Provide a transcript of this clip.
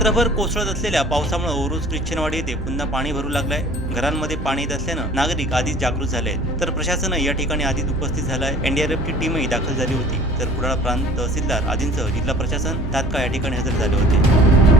रात्रभर कोसळत असलेल्या पावसामुळे ओरूस ख्रिश्चनवाडी येथे पुन्हा पाणी भरू लागलंय. घरांमध्ये पाणी येत असल्यानं नागरिक आधीच जागृत झाले आहेत. तर प्रशासन या ठिकाणी आधीच उपस्थित झालं आहे एनडीआरएफची टीमही दाखल झाली होती. तर कुडाळ प्रांत तहसीलदार आदींसह जिल्हा प्रशासन तात्काळ या ठिकाणी हजर झाले होते.